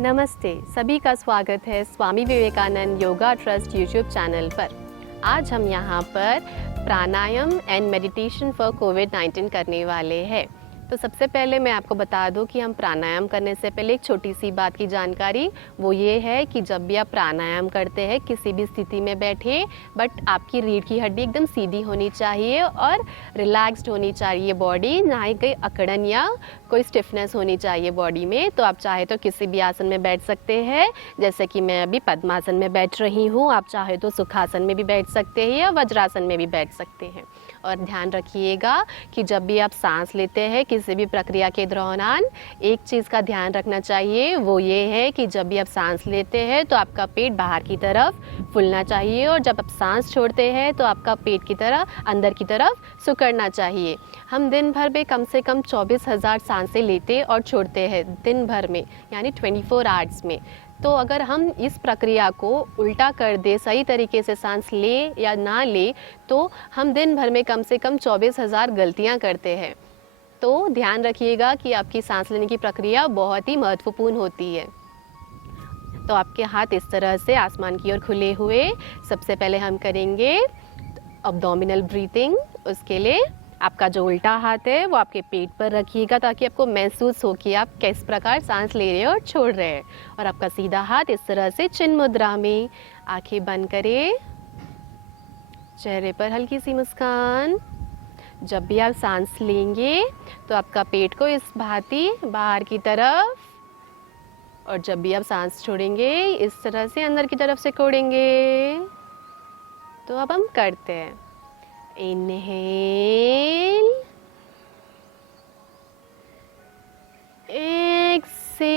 नमस्ते, सभी का स्वागत है Swami Vivekananda yoga trust YouTube channel पर। आज हम यहाँ पर प्राणायाम एंड मेडिटेशन फॉर कोविड-19 करने वाले हैं। तो सबसे पहले मैं आपको बता दूं कि हम प्राणायाम करने से पहले एक छोटी सी बात की जानकारी, वो ये है कि जब भी आप प्राणायाम करते हैं किसी भी स्थिति में बैठे, बट आपकी रीढ़ की हड्डी एकदम सीधी होनी चाहिए और रिलैक्स्ड होनी चाहिए बॉडी, ना ही कहीं अकड़न या कोई स्टिफनेस होनी चाहिए बॉडी में। तो आप चाहे तो किसी भी आसन में बैठ सकते हैं, जैसे कि मैं अभी पद्मासन में बैठ रही हूँ। आप चाहे तो सुखासन में भी बैठ सकते हैं या वज्रासन में भी बैठ सकते हैं। और ध्यान रखिएगा कि जब भी आप सांस लेते हैं किसी भी प्रक्रिया के दौरान, एक चीज़ का ध्यान रखना चाहिए, वो ये है कि जब भी आप सांस लेते हैं तो आपका पेट बाहर की तरफ फूलना चाहिए और जब आप सांस छोड़ते हैं तो आपका पेट की तरह अंदर की तरफ सिकुड़ना चाहिए। हम दिन भर में कम से कम 24,000 सांसें लेते और छोड़ते हैं दिन भर में, यानी 24 आवर्स में। तो अगर हम इस प्रक्रिया को उल्टा कर दे, सही तरीके से सांस ले या ना ले, तो हम दिन भर में कम से कम 24,000 गलतियां करते हैं। तो ध्यान रखिएगा कि आपकी सांस लेने की प्रक्रिया बहुत ही महत्वपूर्ण होती है। तो आपके हाथ इस तरह से आसमान की ओर खुले हुए, सबसे पहले हम करेंगे अब्डोमिनल ब्रीथिंग। उसके लिए आपका जो उल्टा हाथ है वो आपके पेट पर रखिएगा ताकि आपको महसूस हो कि आप किस प्रकार सांस ले रहे हैं और छोड़ रहे हैं। और आपका सीधा हाथ इस तरह से चिन्ह मुद्रा में, आंखें बंद करें, चेहरे पर हल्की सी मुस्कान। जब भी आप सांस लेंगे तो आपका पेट को इस भांति बाहर की तरफ, और जब भी आप सांस छोड़ेंगे इस तरह से अंदर की तरफ से छोड़ेंगे। तो अब हम करते हैं। Inhale, exhale,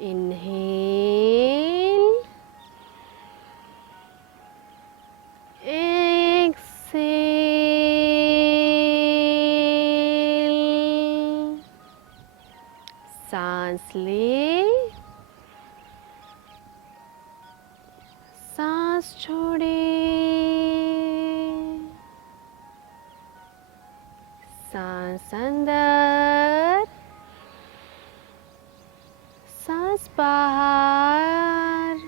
inhale, exhale. सांस ले, सांस छोड़े, सांस अंदर, सांस बाहर,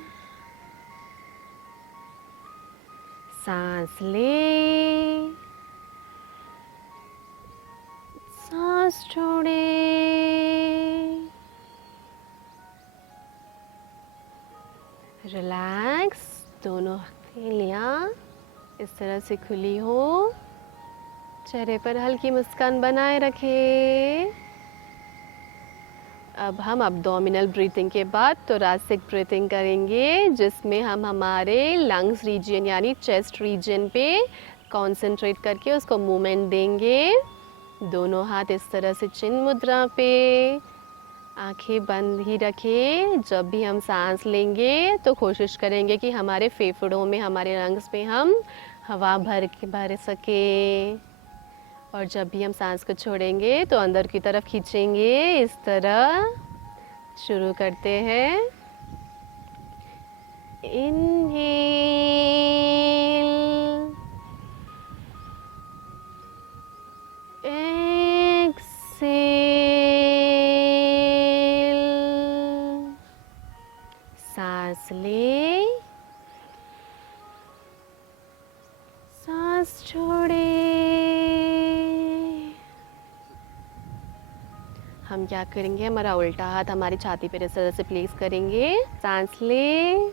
सांस ले, सांस छोड़े। रिलैक्स, दोनों हथेलियाँ इस तरह से खुली हो, चेहरे पर हल्की मुस्कान बनाए रखें। अब हम अब्डोमिनल ब्रीथिंग के बाद थोरैसिक ब्रीथिंग करेंगे, जिसमें हम हमारे लंग्स रीजन यानी चेस्ट रीजन पे कंसंट्रेट करके उसको मूवमेंट देंगे। दोनों हाथ इस तरह से चिन्ह मुद्रा पे, आंखें बंद ही रखें। जब भी हम सांस लेंगे तो कोशिश करेंगे कि हमारे फेफड़ों में, हमारे लंग्स में हम हवा भर सके। और जब भी हम सांस को छोड़ेंगे तो अंदर की तरफ खींचेंगे। इस तरह शुरू करते हैं। इनहेल, एक्सहेल, सांस ले, सांस छोड़े। हम क्या करेंगे, हमारा उल्टा हाथ हमारी छाती पर इस तरह से प्लेस करेंगे। सांस ले,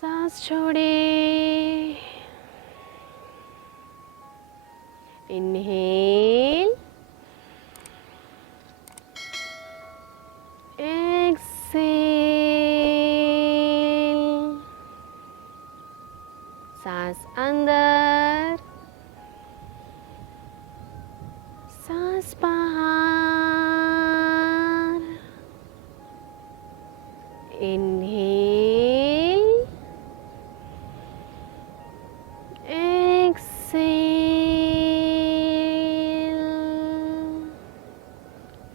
सांस छोड़े। इनहेल, एक्सहेल, सांस अंदर, सांस बाहर। Inhale, exhale,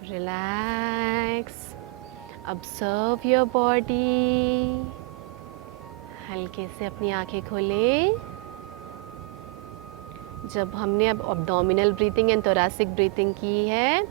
relax, observe your body. हल्के से अपनी आंखें खोलें। जब हमने अब abdominal breathing and thoracic breathing की है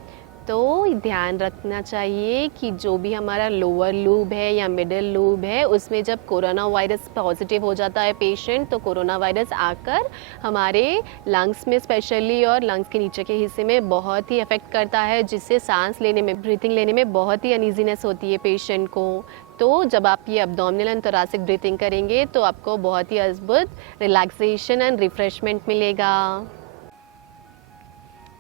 तो ध्यान रखना चाहिए कि जो भी हमारा लोअर लूब है या मिडिल लूब है उसमें जब कोरोना वायरस पॉजिटिव हो जाता है पेशेंट, तो कोरोना वायरस आकर हमारे लंग्स में स्पेशली और लंग्स के नीचे के हिस्से में बहुत ही इफ़ेक्ट करता है, जिससे सांस लेने में, ब्रीथिंग लेने में बहुत ही अनईजीनेस होती है पेशेंट को। तो जब आप ये एब्डोमिनल एंड थोरैसिक ब्रीथिंग करेंगे तो आपको बहुत ही अद्भुत रिलैक्सेशन एंड रिफ्रेशमेंट मिलेगा।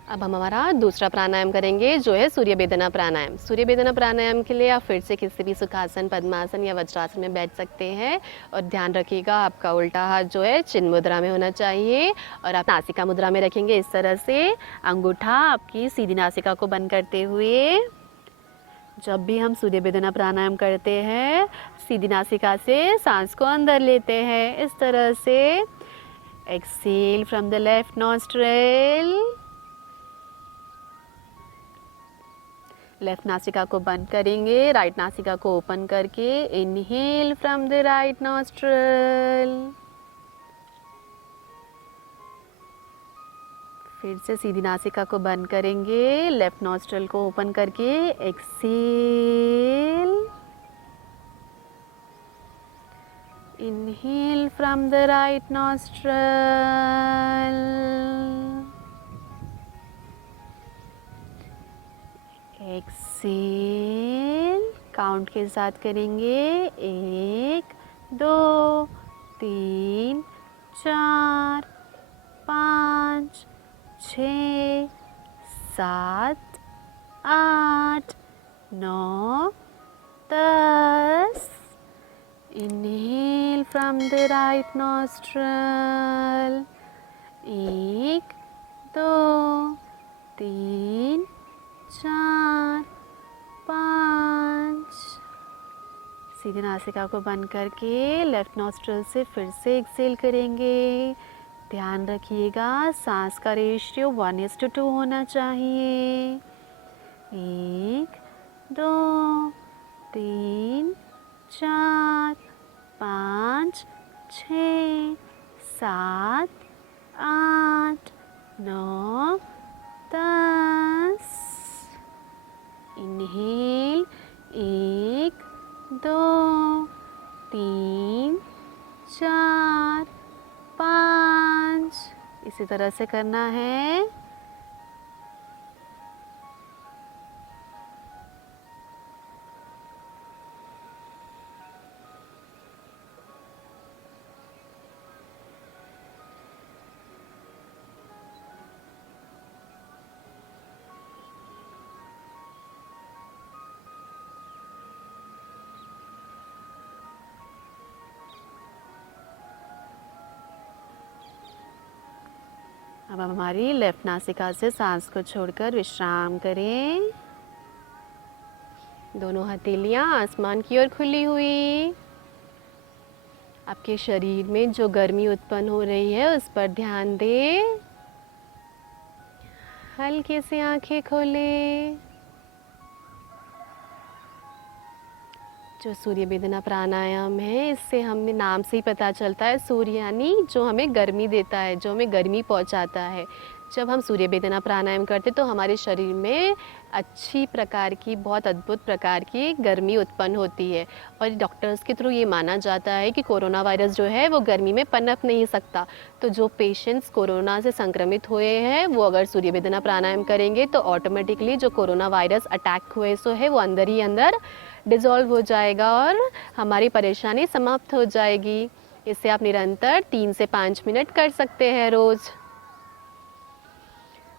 अब हम हमारा दूसरा प्राणायाम करेंगे जो है सूर्य वेदना प्राणायाम। सूर्य वेदना प्राणायाम के लिए आप फिर से किसी भी सुखासन, पद्मासन या वज्रासन में बैठ सकते हैं और ध्यान रखिएगा आपका उल्टा हाथ जो है चिन्ह मुद्रा में होना चाहिए और आप नासिका मुद्रा में रखेंगे इस तरह से, अंगूठा आपकी सीधी नासिका को बंद करते हुए। जब भी हम सूर्य वेदना प्राणायाम करते हैं सीधी नासिका से सांस को अंदर लेते हैं इस तरह से। Exhale from the left nostril, left नासिका को बंद करेंगे, राइट नासिका को ओपन करके inhale from the right nostril. फिर से सीधी नासिका को बंद करेंगे, लेफ्ट नॉस्ट्रिल को ओपन करके exhale, inhale from the right nostril, exhale. Count के साथ करेंगे 1 2 3 4 5 6 7 8 9 10। Inhale from the right nostril, 1 2 3 4 5। सीधी नासिका को बंद करके लेफ्ट नॉस्ट्रिल से फिर से एक्सेल करेंगे। ध्यान रखिएगा सांस का रेशियो 1:2 होना चाहिए। 1 2 3 4 5 6 7 8 9 10। इनहेल 1 2 3 4 5। इसी तरह से करना है। अब हम हमारी लेफ्ट नासिका से सांस को छोड़कर विश्राम करें। दोनों हथेलियां आसमान की ओर खुली हुई। आपके शरीर में जो गर्मी उत्पन्न हो रही है उस पर ध्यान दें। हल्के से आंखें खोलें। जो सूर्य वेदना प्राणायाम है इससे हमें नाम से ही पता चलता है, सूर्य यानी जो हमें गर्मी देता है, जो हमें गर्मी पहुंचाता है। जब हम सूर्य वेदना प्राणायाम करते तो हमारे शरीर में अच्छी प्रकार की, बहुत अद्भुत प्रकार की गर्मी उत्पन्न होती है और डॉक्टर्स के थ्रू ये माना जाता है कि कोरोना वायरस जो है वो गर्मी में पनप नहीं सकता। तो जो पेशेंट्स कोरोना से संक्रमित हुए हैं वो अगर सूर्य वेदना प्राणायाम करेंगे तो ऑटोमेटिकली जो कोरोना वायरस अटैक हुए सो है वो अंदर ही अंदर डिज़ोल्व हो जाएगा और हमारी परेशानी समाप्त हो जाएगी। इससे आप निरंतर 3 से 5 मिनट कर सकते हैं रोज़।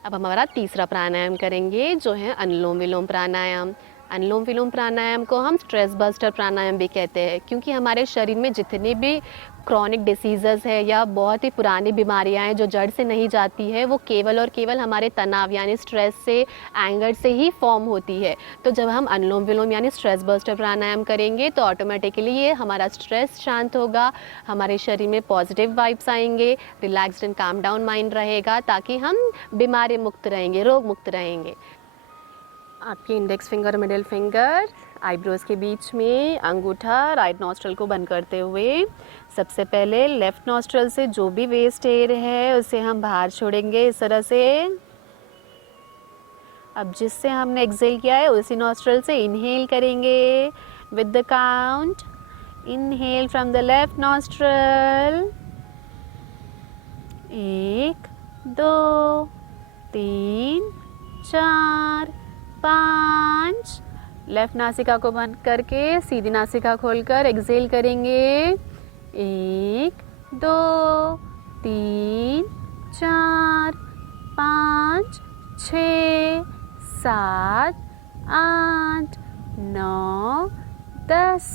अब हमारा तीसरा प्राणायाम करेंगे जो है अनुलोम विलोम प्राणायाम। अनुलोम विलोम प्राणायाम को हम स्ट्रेस बस्टर प्राणायाम भी कहते हैं, क्योंकि हमारे शरीर में जितने भी क्रॉनिक डिसीज़ेज़ है या बहुत ही पुरानी बीमारियां हैं जो जड़ से नहीं जाती है, वो केवल और केवल हमारे तनाव यानी स्ट्रेस से, एंगर से ही फॉर्म होती है। तो जब हम अनुलोम विलोम यानी स्ट्रेस बस्टर प्राणायाम करेंगे तो ऑटोमेटिकली ये हमारा स्ट्रेस शांत होगा, हमारे शरीर में पॉजिटिव वाइब्स आएंगे, relaxed and calm down mind रहेगा, ताकि हम बीमारी मुक्त रहेंगे, रोग मुक्त रहेंगे। आपकी index finger, middle finger eyebrows के बीच में अंगूठा राइट नॉस्ट्रल को बंद करते हुए सबसे पहले लेफ्ट नॉस्ट्रल से जो भी वेस्ट एयर है उसे हम बाहर छोड़ेंगे इस तरह से। अब जिससे हमने एक्सेल किया है उसी नॉस्ट्रल से इनहेल करेंगे with the count. Inhale from the left nostril, 1 2 3 4 5। Left नासिका को बंद करके सीधी नासिका खोलकर एक्सेल करेंगे, 1 2 3 4 5 6 7 8 9 10।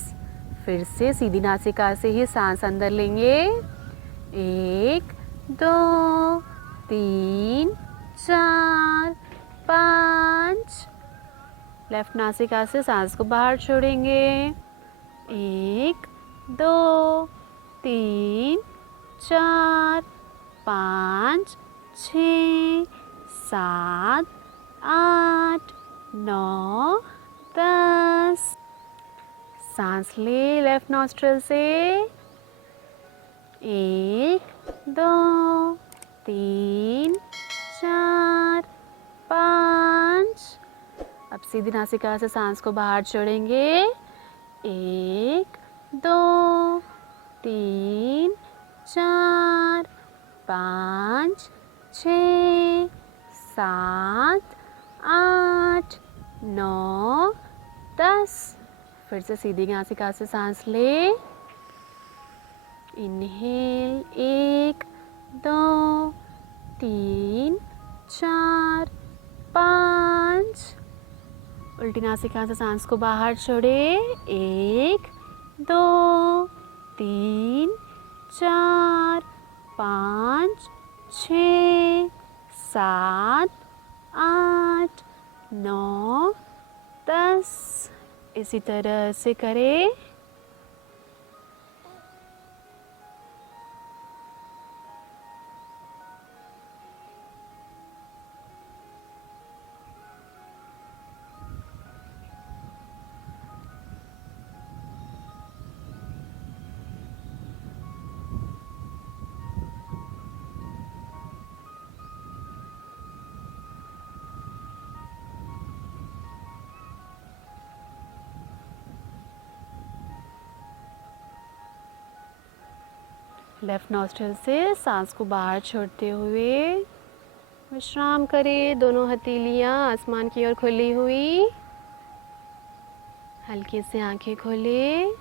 फिर से सीधी नासिका से ही सांस अंदर लेंगे, 1 2 3 4 5। लेफ्ट नासिका से सांस को बाहर छोड़ेंगे, 1 2 3 4 5 6 7 8 9 10। सांस ले लेफ्ट नॉस्ट्रल से, 1 2 3 4 5। अब सीधी नासिका से सांस को बाहर छोड़ेंगे, 1 2 3 4 5 6 7 8 9 10। फिर से सीधी नासिका से सांस ले, इनहेल 1 2 3 4 5। उल्टी नासिका से सांस को बाहर छोड़े, 1 2 3 4 5 6 7 8 9 10। इसी तरह से करें। लेफ्ट नॉस्ट्रल से सांस को बाहर छोड़ते हुए विश्राम करें। दोनों हथेलियां आसमान की ओर खुली हुई, हल्के से आंखें खोलें।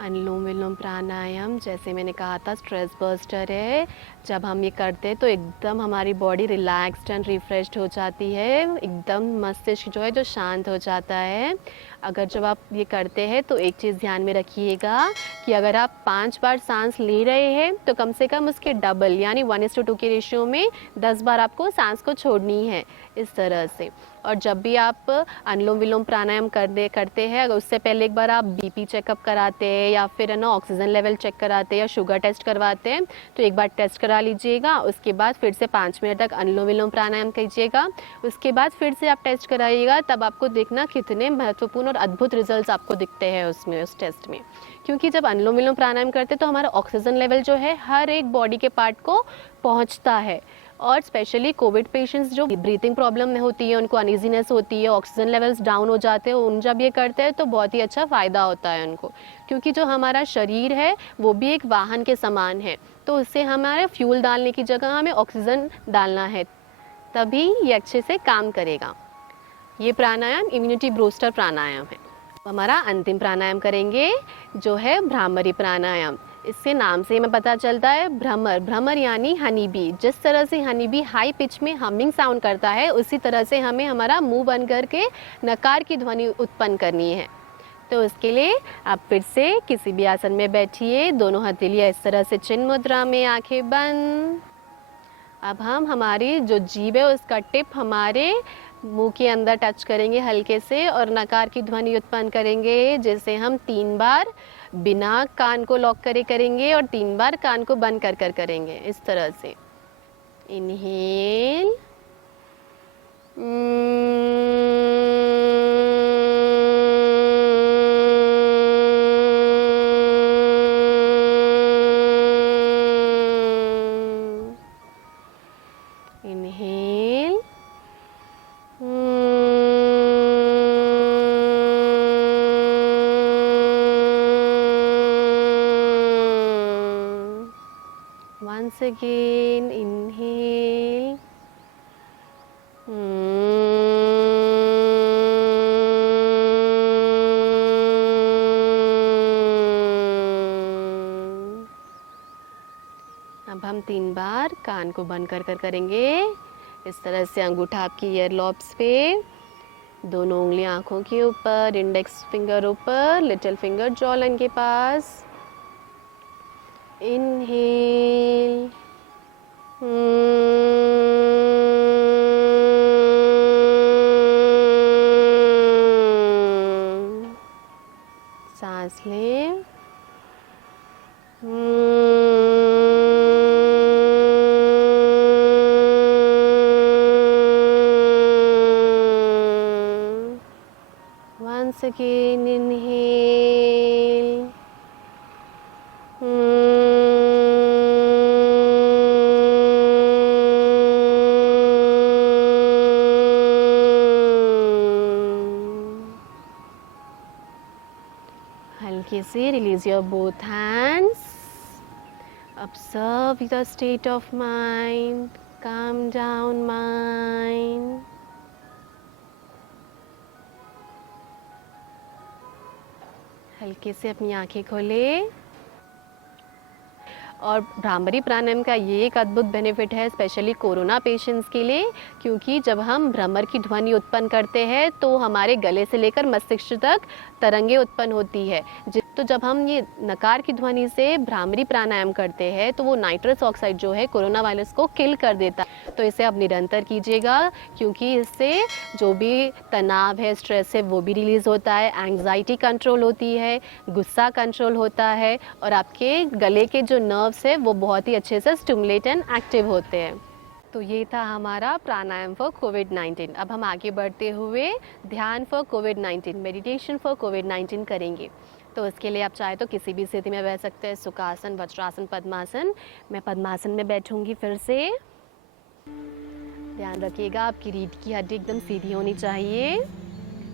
अनुलोम विलोम प्राणायाम जैसे मैंने कहा था स्ट्रेस बस्टर है। जब हम ये करते हैं तो एकदम हमारी बॉडी रिलैक्स्ड एंड रिफ्रेश्ड हो जाती है, एकदम मस्तिष्क जो है जो शांत हो जाता है। अगर जब आप ये करते हैं तो एक चीज़ ध्यान में रखिएगा कि अगर आप 5 बार सांस ले रहे हैं तो कम से कम उसके डबल यानी 1:2 के रेशियो में 10 बार आपको सांस को छोड़नी है, इस तरह से। और जब भी आप अनुलोम विलोम प्राणायाम करते हैं, अगर उससे पहले एक बार आप बीपी चेकअप कराते हैं या फिर है ना ऑक्सीजन लेवल चेक कराते हैं या शुगर टेस्ट करवाते हैं तो एक बार टेस्ट करा लीजिएगा। उसके बाद फिर से 5 मिनट तक अनुलोम विलोम प्राणायाम कीजिएगा। उसके बाद फिर से आप टेस्ट कराइएगा, तब आपको देखना कितने महत्वपूर्ण और अद्भुत रिजल्ट्स आपको दिखते हैं उसमें, उस टेस्ट में। क्योंकि जब अनुलोम विलोम प्राणायाम करते हैं तो हमारा ऑक्सीजन लेवल जो है हर एक बॉडी के पार्ट को पहुंचता है। और स्पेशली कोविड पेशेंट्स जो ब्रीथिंग प्रॉब्लम में होती है, उनको अनइजीनेस होती है, ऑक्सीजन लेवल्स डाउन हो जाते हैं, उन जब ये करते हैं तो बहुत ही अच्छा फ़ायदा होता है उनको। क्योंकि जो हमारा शरीर है वो भी एक वाहन के समान है, तो उससे हमारे फ्यूल डालने की जगह हमें ऑक्सीजन डालना है, तभी ये अच्छे से काम करेगा। ये प्राणायाम इम्यूनिटी बूस्टर प्राणायाम है। हमारा अंतिम प्राणायाम करेंगे जो है भ्रामरी प्राणायाम। इससे नाम से हमें पता चलता है भ्रमर, भ्रमर यानी हनी बी। जिस तरह से हनी बी हाई पिच में हमिंग साउंड करता है, उसी तरह से हमें हमारा मुंह बंद करके नकार की ध्वनि उत्पन्न करनी है। तो उसके लिए आप फिर से किसी भी आसन में बैठिए, दोनों हथेलियां इस तरह से चिन्ह मुद्रा में, आंखें बंद। अब हम हमारी जो जीभ है उसका टिप हमारे मुंह के अंदर टच करेंगे हल्के से और नकार की ध्वनि उत्पन्न करेंगे, जिसे हम 3 बार बिना कान को लॉक करे करेंगे और 3 बार कान को बंद कर कर करेंगे, इस तरह से। Inhale, Inhale. Once again, inhale. अब हम 3 बार कान को बंद कर कर करेंगे। इस तरह से अंगूठा आपकी ईयर लॉब्स पे, दोनों उंगलियां आंखों के ऊपर, इंडेक्स फिंगर ऊपर, लिटिल फिंगर जॉ लाइन के पास। इनहेल। सांस लें। Once again, inhale. हल्के से release your both hands. Observe the state of mind. Calm down mind. हल्के से अपनी आंखें खोलें। और भ्रामरी प्राणायाम का ये एक अद्भुत बेनिफिट है स्पेशली कोरोना पेशेंट्स के लिए, क्योंकि जब हम भ्रमर की ध्वनि उत्पन्न करते हैं तो हमारे गले से लेकर मस्तिष्क तक तरंगे उत्पन्न होती है। तो जब हम ये नकार की ध्वनि से भ्रामरी प्राणायाम करते हैं तो वो नाइट्रस ऑक्साइड जो है कोरोना वायरस को किल कर देता है। तो इसे आप निरंतर कीजिएगा, क्योंकि इससे जो भी तनाव है, स्ट्रेस है, वो भी रिलीज़ होता है, एंग्जाइटी कंट्रोल होती है, गुस्सा कंट्रोल होता है और आपके गले के जो नर्व्स है वो बहुत ही अच्छे से स्टिमुलेट एंड एक्टिव होते हैं। तो ये था हमारा प्राणायाम फॉर कोविड-19। अब हम आगे बढ़ते हुए ध्यान फॉर कोविड-19, मेडिटेशन फॉर कोविड-19 करेंगे। तो इसके लिए आप चाहे तो किसी भी स्थिति में बैठ सकते हैं, सुखासन, वज्रासन, पद्मासन। मैं पद्मासन में बैठूंगी फिर से। ध्यान रखिएगा आपकी रीढ़ की हड्डी एकदम सीधी होनी चाहिए।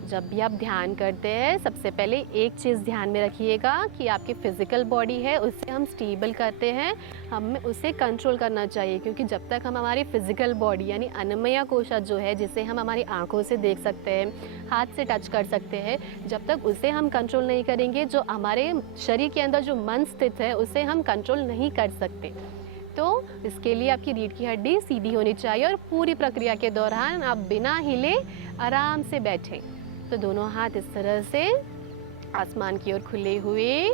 जब भी आप ध्यान करते हैं सबसे पहले एक चीज़ ध्यान में रखिएगा कि आपकी फिज़िकल बॉडी है उसे हम स्टेबल करते हैं, हमें उसे कंट्रोल करना चाहिए, क्योंकि जब तक हम हमारी फिज़िकल बॉडी यानी अन्नमया कोशा जो है, जिसे हम हमारी आंखों से देख सकते हैं, हाथ से टच कर सकते हैं, जब तक उसे हम कंट्रोल नहीं करेंगे, जो हमारे शरीर के अंदर जो मन स्थित है उसे हम कंट्रोल नहीं कर सकते। तो इसके लिए आपकी रीढ़ की हड्डी सीधी होनी चाहिए और पूरी प्रक्रिया के दौरान आप बिना हिले आराम से बैठें। तो दोनों हाथ इस तरह से आसमान की ओर खुले हुए,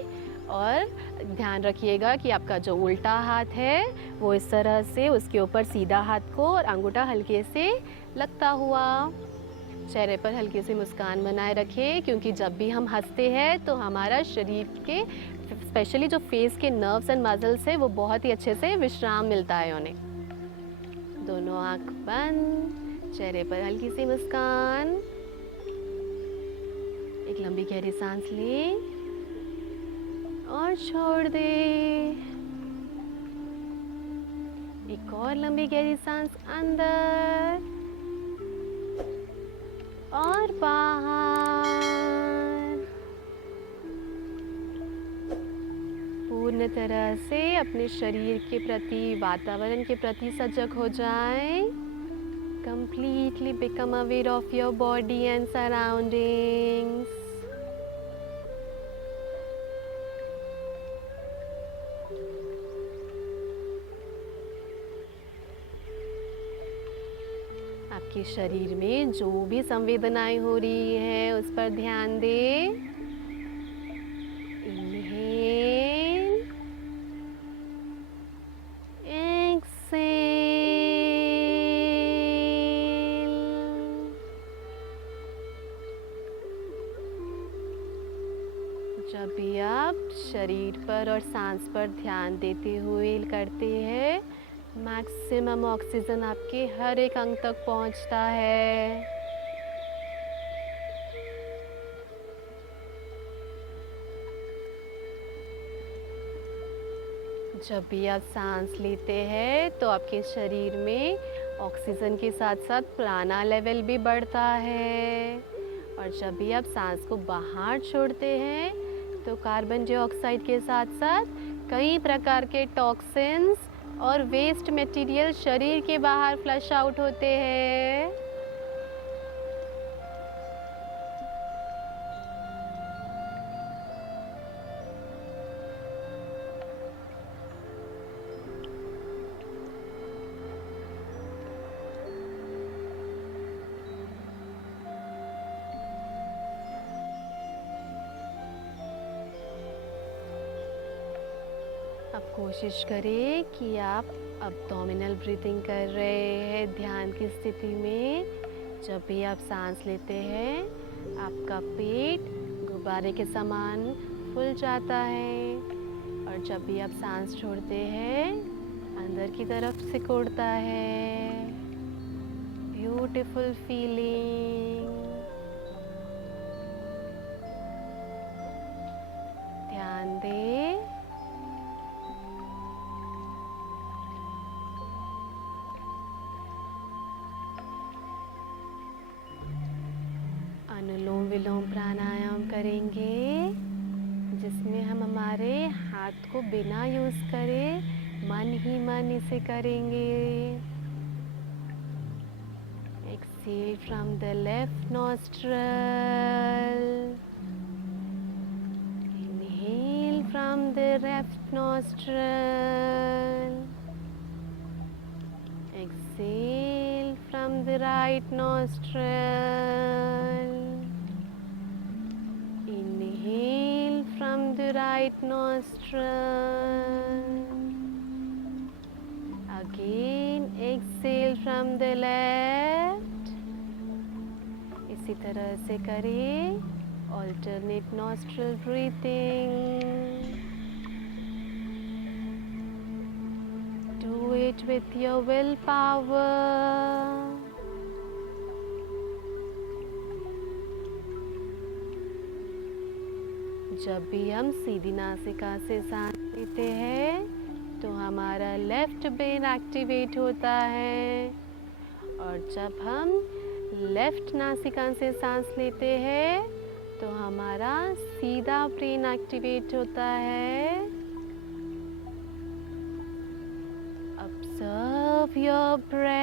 और ध्यान रखिएगा कि आपका जो उल्टा हाथ है वो इस तरह से उसके ऊपर सीधा हाथ को और अंगूठा हल्के से लगता हुआ। चेहरे पर हल्की सी मुस्कान बनाए रखें, क्योंकि जब भी हम हंसते हैं तो हमारा शरीर के स्पेशली जो फेस के नर्व्स एंड मसल्स है वो बहुत ही अच्छे से विश्राम मिलता है उन्हें। दोनों आँख बंद, चेहरे पर हल्की सी मुस्कान। एक लंबी गहरी सांस लें और छोड़ दें। एक और लंबी गहरी सांस अंदर और बाहर। पूर्ण तरह से अपने शरीर के प्रति, वातावरण के प्रति सजग हो जाएं। Completely become aware of your body and surroundings. आपके शरीर में जो भी संवेदनाएं हो रही है उस पर ध्यान दें। Inhale, exhale. जब भी आप शरीर पर और सांस पर ध्यान देते हुए करते हैं मैक्सिमम ऑक्सीजन आपके हर एक अंग तक पहुंचता है। जब भी आप सांस लेते हैं तो आपके शरीर में ऑक्सीजन के साथ साथ प्राणा लेवल भी बढ़ता है, और जब भी आप सांस को बाहर छोड़ते हैं तो कार्बन डाइऑक्साइड के साथ साथ कई प्रकार के टॉक्सिन्स और वेस्ट मटेरियल शरीर के बाहर फ्लश आउट होते हैं। अब कोशिश करें कि आप एब्डोमिनल ब्रीथिंग कर रहे हैं ध्यान की स्थिति में। जब भी आप सांस लेते हैं आपका पेट गुब्बारे के समान फूल जाता है, और जब भी आप सांस छोड़ते हैं अंदर की तरफ सिकुड़ता है। Beautiful feeling. ध्यान दें। अनुलोम विलोम प्राणायाम करेंगे, जिसमें हम हमारे हाथ को बिना यूज़ करे मन ही मन इसे करेंगे। Exhale from the left nostril, inhale from the left nostril, exhale from the right nostril, inhale from the right nostril, again exhale from the left। इसी तरह से करें alternate nostril breathing। Do it with your willpower। जब भी हम सीधी नासिका से सांस लेते हैं तो हमारा लेफ्ट ब्रेन एक्टिवेट होता है, और जब हम लेफ्ट नासिका से सांस लेते हैं तो हमारा सीधा ब्रेन एक्टिवेट होता है। Observe your breath।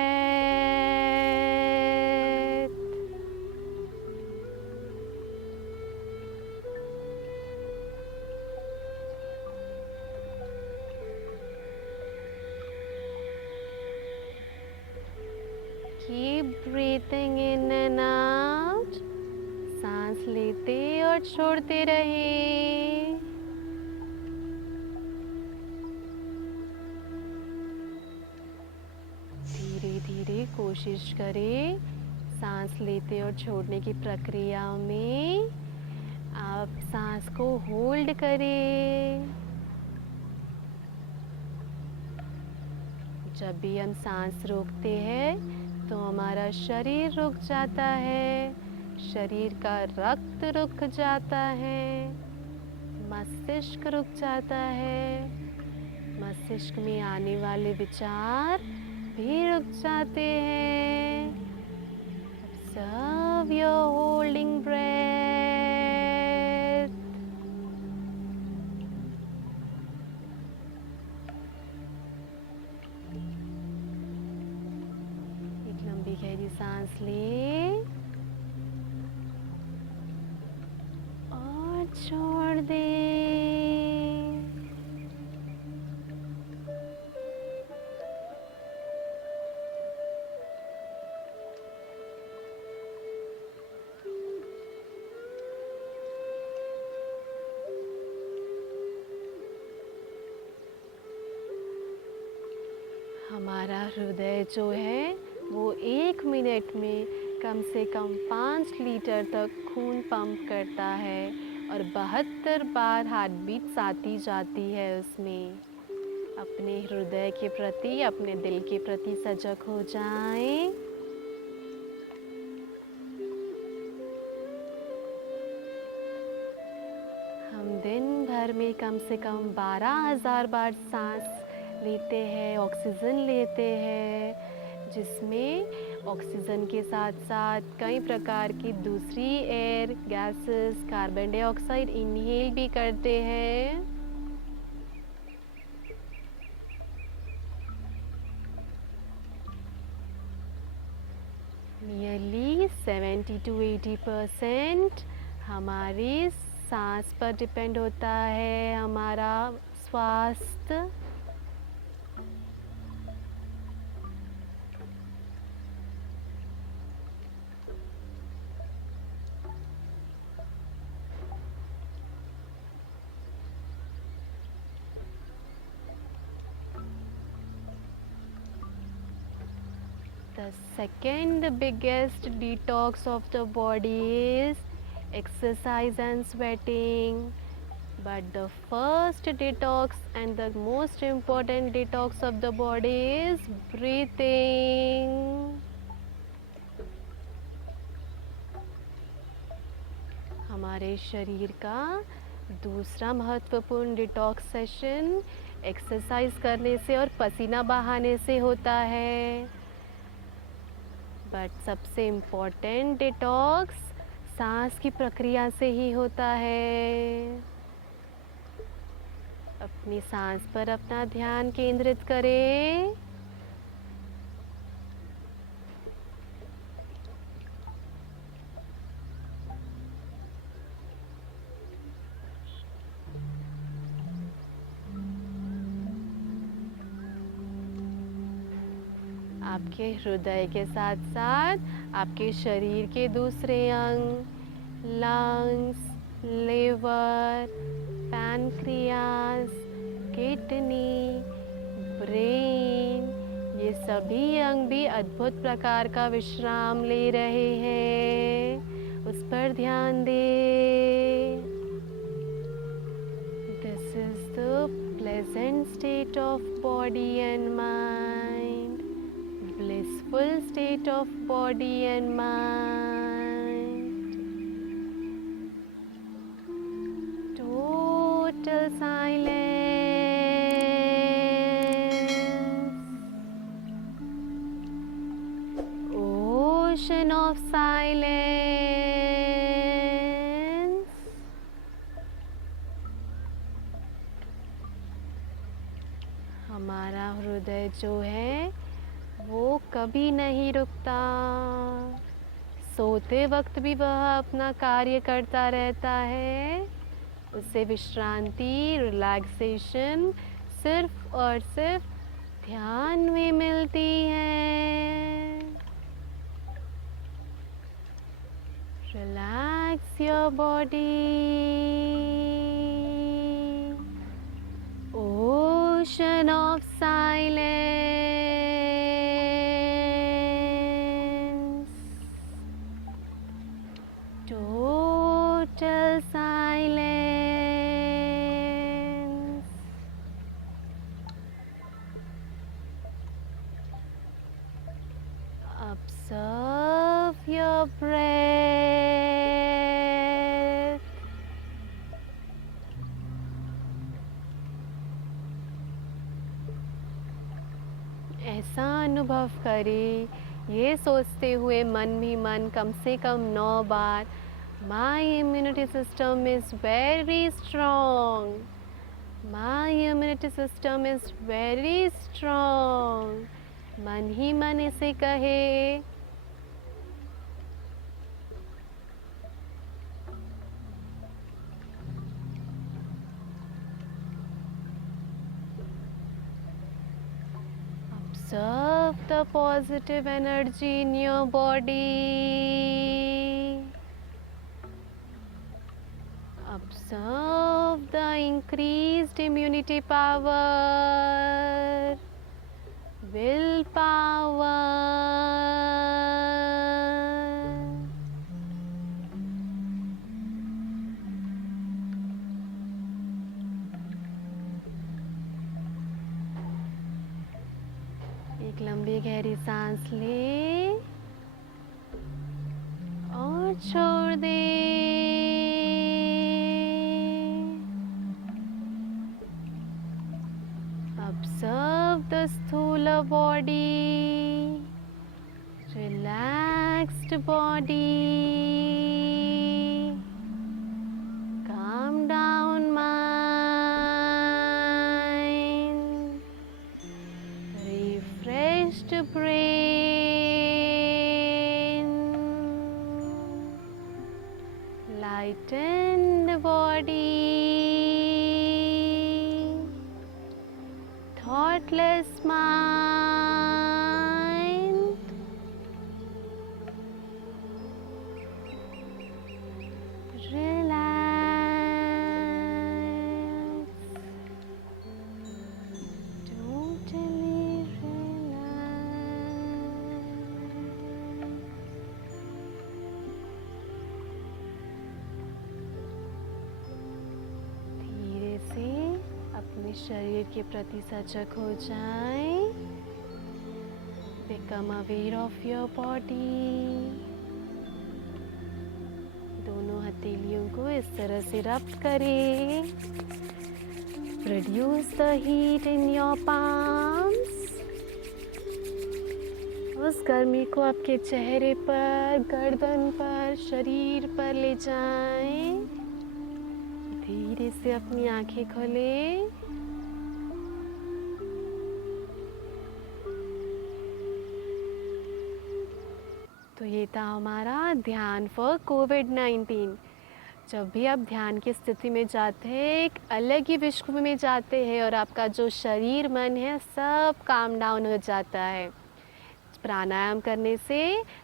Keep breathing in and out। सांस लेते और छोड़ते रहें। धीरे धीरे कोशिश करें सांस लेते और छोड़ने की प्रक्रिया में आप सांस को होल्ड करें। जब भी हम सांस रोकते हैं तो हमारा शरीर रुक जाता है, शरीर का रक्त रुक जाता है, मस्तिष्क रुक जाता है, मस्तिष्क में आने वाले विचार भी रुक जाते हैं। Observe your holding breath। एक लंबी गहरी सांस लें और छोड़ दें। हमारा हृदय जो है वो 1 मिनट में कम से कम 5 लीटर तक खून पंप करता है, और 72 बार हार्ट बीट आती जाती है उसमें। अपने हृदय के प्रति, अपने दिल के प्रति सजग हो जाएं। हम दिन भर में कम से कम 12,000 बार सांस लेते हैं, ऑक्सीजन लेते हैं, जिसमें ऑक्सीजन के साथ साथ कई प्रकार की दूसरी air gases, carbon dioxide inhale भी करते हैं। नियरली 70 to 80% हमारी सांस पर डिपेंड होता है हमारा स्वास्थ्य। The second biggest detox of the body is exercise and sweating. But the first detox and the most important detox of the body is breathing. हमारे शरीर का दूसरा महत्वपूर्ण डिटॉक्स सेशन एक्सरसाइज करने से और पसीना बहाने से होता है। बट सबसे इम्पोर्टेंट डिटॉक्स सांस की प्रक्रिया से ही होता है। अपनी सांस पर अपना ध्यान केंद्रित करें। आपके हृदय के साथ साथ आपके शरीर के दूसरे अंग, lungs, liver, pancreas, kidney, brain, ये सभी अंग भी अद्भुत प्रकार का विश्राम ले रहे हैं। उस पर ध्यान दें। This is the pleasant state of body and mind. Blissful state of body and mind. Total silence. Ocean of silence. हमारा हृदय जो है वो कभी नहीं रुकता। सोते वक्त भी वह अपना कार्य करता रहता है। उसे विश्रांति, रिलैक्सेशन सिर्फ और सिर्फ ध्यान में मिलती है। Relax your body. Ocean of silence. Total silence. Observe your breath. ऐसा अनुभव करें, ये सोचते हुए मन ही मन कम से कम 9 बार, My immunity system is very strong. My immunity system is very strong. मन ही मन इसे कहे। Observe the positive energy in your body. Observe the increased immunity power, willpower. एक लंबी गहरी सांस ले और छोड़ दे। Observe the sthula body, relaxed body, calm down mind, refreshed brain, lighten the body, thoughtless mind, relax, totally relax. धीरे से अपने शरीर के प्रति सजग हो जाएं। Become aware of your body. दोनों हथेलियों को इस तरह से रब करें। Reduce the heat in your palms. उस गर्मी को आपके चेहरे पर, गर्दन पर, शरीर पर ले जाएं। धीरे से अपनी आंखें खोलें। तो ये था हमारा ध्यान फॉर कोविड-19। जब भी आप ध्यान की स्थिति में जाते हैं, एक अलग ही विश्व में जाते हैं और आपका जो शरीर मन है सब काम डाउन हो जाता है। प्राणायाम करने से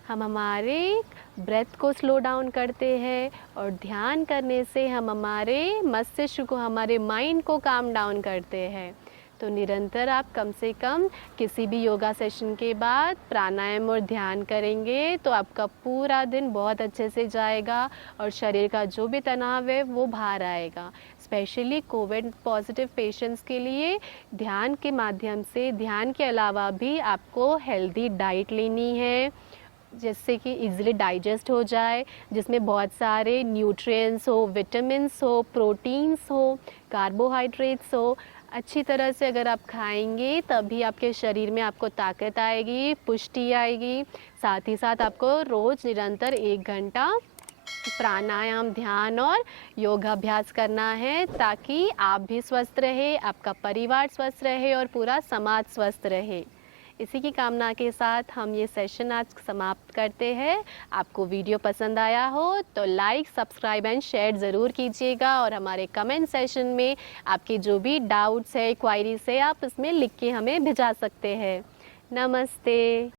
हम हमारे ब्रेथ को स्लो डाउन करते हैं और ध्यान करने से हम हमारे मस्तिष्क को, हमारे माइंड को काम डाउन करते हैं। तो निरंतर आप कम से कम किसी भी योगा सेशन के बाद प्राणायाम और ध्यान करेंगे तो आपका पूरा दिन बहुत अच्छे से जाएगा और शरीर का जो भी तनाव है वो बाहर आएगा। स्पेशली कोविड पॉजिटिव पेशेंट्स के लिए ध्यान के माध्यम से, ध्यान के अलावा भी आपको हेल्दी डाइट लेनी है जिससे कि इजीली डाइजेस्ट हो जाए, जिसमें बहुत सारे न्यूट्रिएंट्स हो, विटामिन्स हो, प्रोटीन्स हो, कार्बोहाइड्रेट्स हो। अच्छी तरह से अगर आप खाएंगे तभी आपके शरीर में आपको ताकत आएगी, पुष्टि आएगी। साथ ही साथ आपको रोज़ निरंतर 1 घंटा प्राणायाम, ध्यान और योगाभ्यास करना है ताकि आप भी स्वस्थ रहे, आपका परिवार स्वस्थ रहे और पूरा समाज स्वस्थ रहे। इसी की कामना के साथ हम ये सेशन आज समाप्त करते हैं। आपको वीडियो पसंद आया हो तो लाइक, सब्सक्राइब एंड शेयर ज़रूर कीजिएगा और हमारे कमेंट सेशन में आपके जो भी डाउट्स है, क्वायरीज है, आप इसमें लिख के हमें भिजा सकते हैं। नमस्ते।